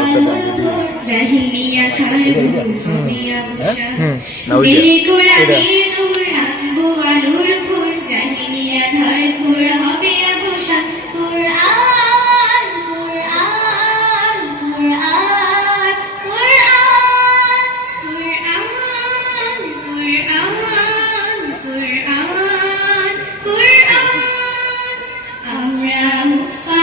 আলোর ভোর জাহিলিয়া খার হবে অবসান হুম, না ওই যে, জেলে কোরআনের নূর আনব আলোর ভোর জাহিলিয়া ধার ঘোর হবে অবসান কোরআন কোরআন কোরআন কোরআন কোরআন কোরআন কোরআন কোরআন। আমরা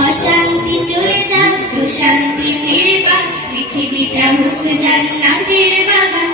অশান্তি চলে যান প্রশান্তি ফিরে পান পৃথিবীটা মুখ যান নাকের বাগান